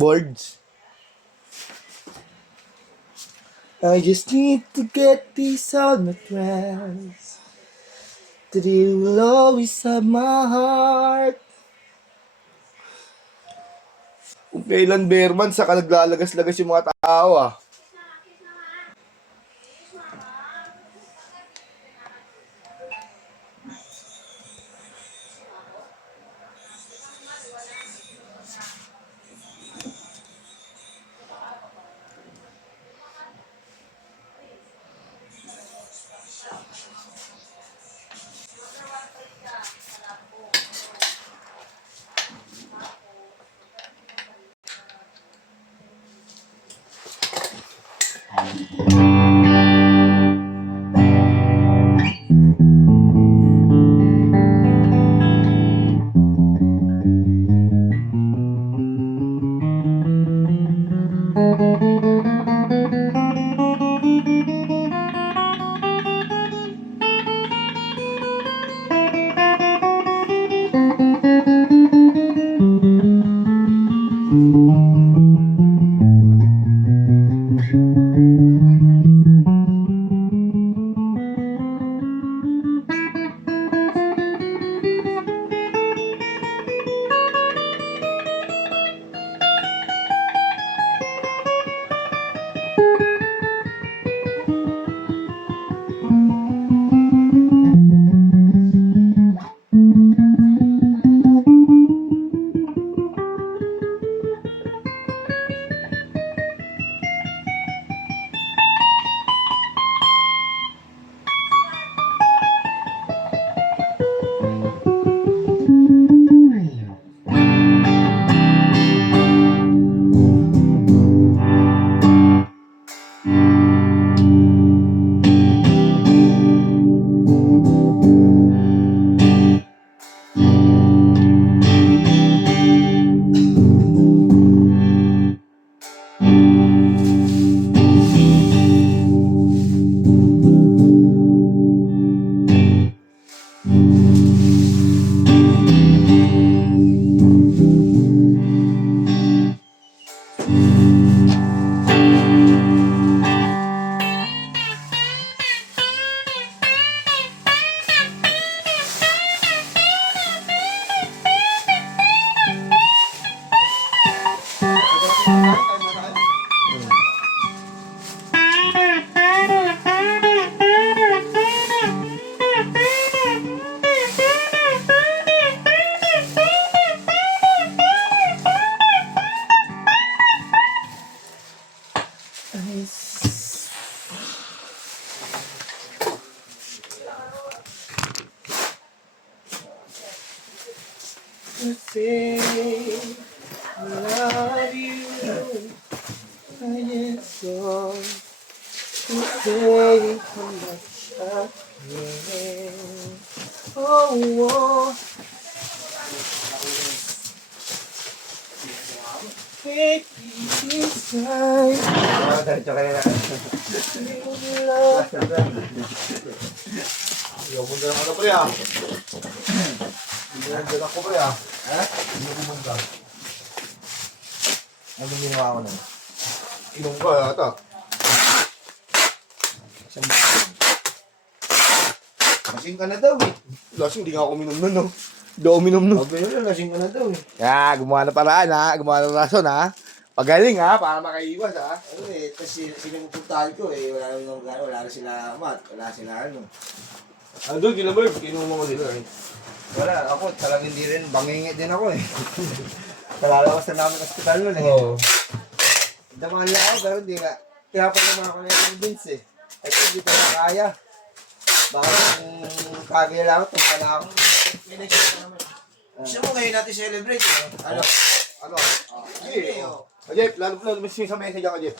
Boards. I just need to get this on my trance. That you will always have my heart. Kung kailan Bearman, saka naglalagas-lagas yung mga tao ah. I say I love you. I just want to say how much I care. Oh, oh. Take this time. Diretso ka na. Ayaw mo na lang ano pre ah. Hindi na dyan ako pre ah. Hindi mo pumunta. Ano ginawa ko nun? Inom ka yata. Isang bakit. Lasing ka na daw eh. Lasing, hindi nga ako minom nun no. Hindi ako minom nun. Sabi nyo, lasing ka na daw eh. Kaya, gumawa ng paraan ha. Gumawa ng rason ha. Pagaling ha, para makaiwas ha. Ano eh, tapos sinapupuntahan ko eh, wala na sila mat, wala sila ano. Doon, Gilbert, kinuha mo nila eh. Wala, ako talagang hindi rin, bangingit din ako eh. Kalalawas na namin hospital nun eh. Oo. Daman lang ako, pero hindi nga. Kaya pa naman ako na yung Vince eh. Ito, hindi ko na kaya. Baka kung kagaya lang ako, tumpa na ako. Gusto mo ngayon natin celebrate eh. Ano? Ano? Sige. Jeff, lalo may sa message ako, Jeff.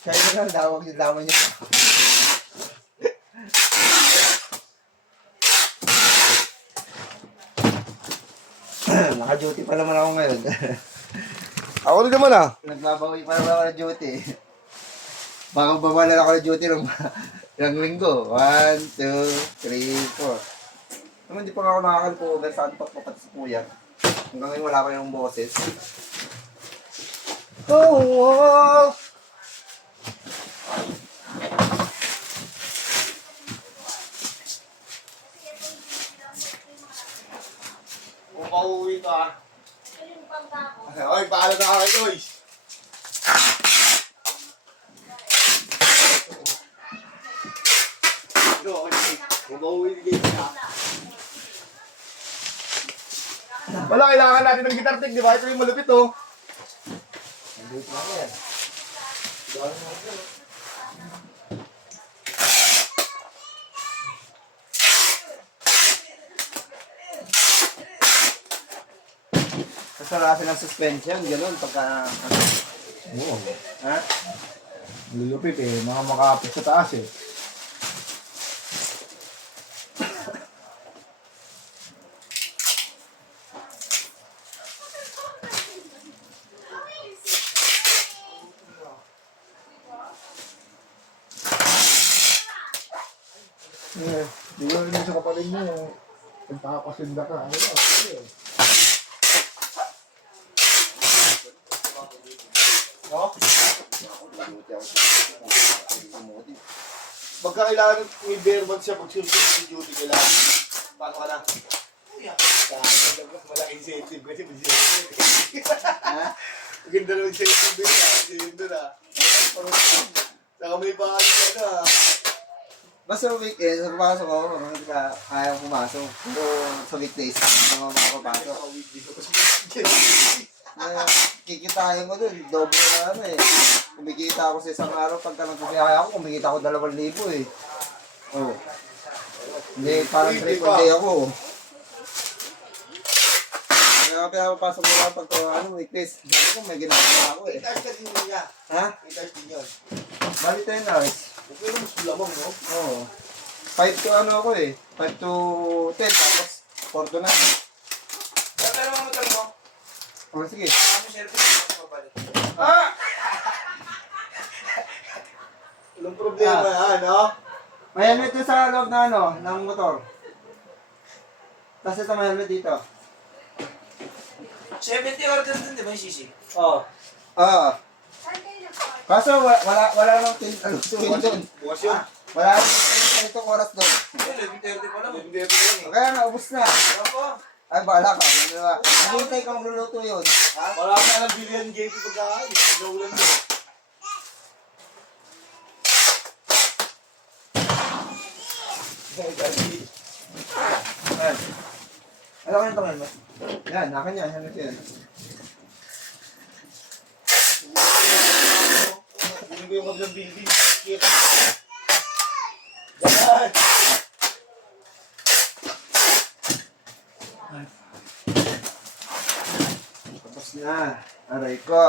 Kaya na lang, dawag yung daman niya. Naka-duty pa naman ako ngayon. Ako rin naman ah. Nagbabawi pa naman ako ng duty. Baka babalan ako ng duty ng ilang linggo. 1, 2, 3, 4. Naman di pa ako nakakalipo. Saan pa papat sa puyat. Hanggang ngayon wala pa yung boses. Oh, oh. Kung pauwi ka. Oy, paalam na kayo, oy. Kung pauwi ni ka. Wala, kailangan natin ng guitar tech, di ba? Ito yung malupit, oh. Malupit lang yan. Kasarasin ng suspension, gano'n, pagka... Oo. Ha? Lulupit eh. Mga makapit sa taas eh. Eh, di ba rin sa kapaling mo, pagkakasinda ka, ano ba? No? Pagka kailangan may bare months siya, pag susunod duty, kailangan. Paano ka na? Wala incentive kasi may incentive. Maganda lang incentive din ha. Incentive doon ha. Saka may paano ka na. Basta weekend, sa papasok ako, hindi ka kaya pumasok. Pero sa weekdays, hindi mo makapapasok. Kikitain ko dun, doble na ano eh. Kumikita ako sa isang araw, pagka nagpapiyaya ako, kumikita ako 2,000 eh. Oh. Hindi, parang triple day ako. Kaya pinapapasok ko lang pagka weekdays. Sabi ko, may ginagawa ako eh. 8 hours ka din niya. Ha? 8 hours din yun. Bali 10 hours. Okay lang, mas lamang no? Oo. 5 to ano ako eh. 5 to 10, tapos 4 to 9. Pero ano mo mo? Oh, sige. Ano service mo mabalik? Ah! Walang problema yan, no? May helmet yung sa loob na ano, ng motor. Tapos ito may helmet dito. 70 order din, di ba yung sisi? Oo. Ah. Kaso wala nang tin doon. Bukas yun. Wala nang tin itong oras doon. 11:30 pa lang. 11:30 lang eh. Kaya na, ubus na. Ay, bahala ka. Hintay kang luluto yun. Wala ka lang billion game pagkain. Pagkaulan mo. Ayan. Alam ko yung tangan mo? Yan, nakan yan. Yan yan. Hindi ko yung magandang building. Yan! Tapos na. Aray ko.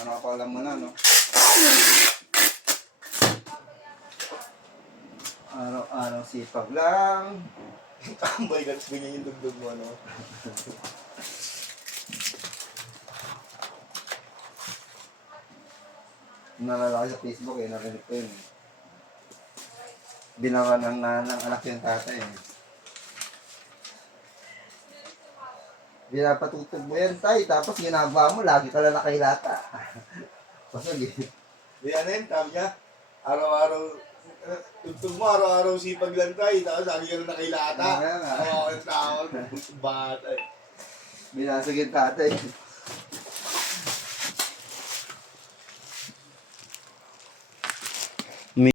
Nakapaalam mo na, no? Araw-araw sipag lang. Tambay ka, ganyan yung dugdug mo, ano? Nalalaki sa Facebook eh, narinig ko yun. Binawa ng anak yung tatay eh. Pinapatutog mo yan tay, tapos ginagawa mo, lagi ka lang nakahilata. Pasag eh. Di ano yun, sabi niya, araw-araw, tugtog mo, araw-araw sipag lang tayo, tapos lagi ka lang nakahilata. Oo, ang tao, bata eh. Binasag yung tatay.